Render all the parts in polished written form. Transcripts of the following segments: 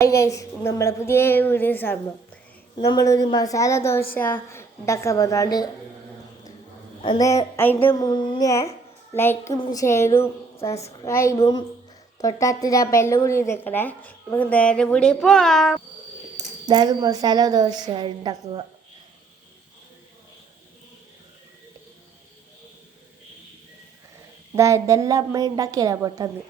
Hi guys, നമ്മളെ പുതിയ videos ആണ്. നമ്മളൊരു മസാല ദോശ ഉണ്ടാക്കാൻ പോകുന്നതാണ്. അതിൻ്റെ മുന്നേ ലൈക്കും ഷെയറും സബ്സ്ക്രൈബും തൊട്ടടുത്ത് ബെല്ലും കൂടി നിൽക്കണേ. നമുക്ക് നേരെ കൂടി പോവാം. ഇതാണ് മസാല ദോശ ഉണ്ടാക്കുക. ഇതെല്ലാം അമ്മ ഉണ്ടാക്കിയതാ പെട്ടെന്ന്.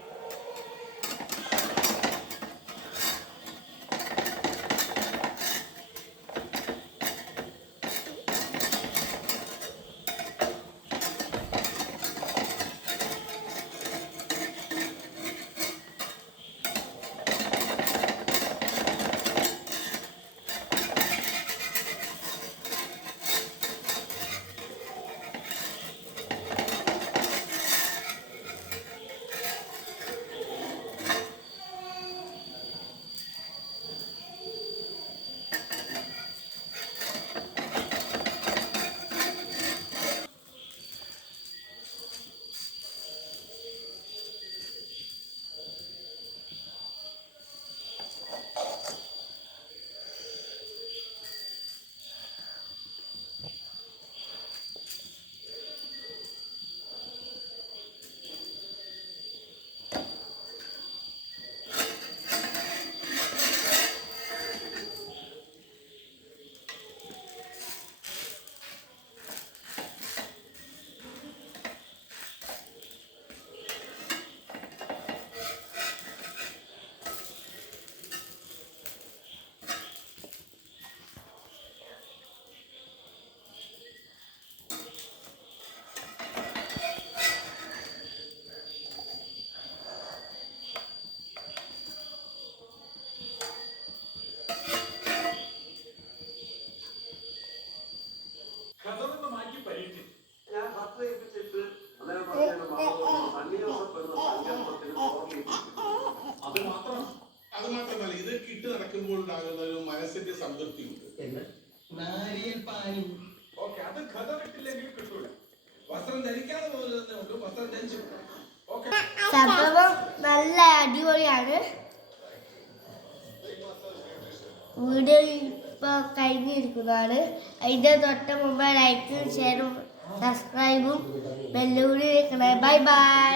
അതുമാത്രമല്ല, ഇതൊക്കെ ഇട്ട് നടക്കുമ്പോൾ ഉണ്ടാകുന്ന ഒരു മനസ്സിന്റെ സംതൃപ്തിയുണ്ട്. അത് കഥ വിട്ടില്ലെങ്കിൽ കിട്ടൂല. വസ്ത്രം ധരിക്കാതെ പോകുന്നത് വസ്ത്രം ധരിച്ചു. സംഭവം നല്ല അടിപൊളിയാണ്. വീഡിയോ ഇപ്പോൾ കഴിഞ്ഞിരിക്കുന്നതാണ്. അതിൻ്റെ തൊട്ട് മുമ്പ് ലൈക്കും ഷെയറും സബ്സ്ക്രൈബും ബെല്ലും കൂടി വെക്കണേ. Bye bye.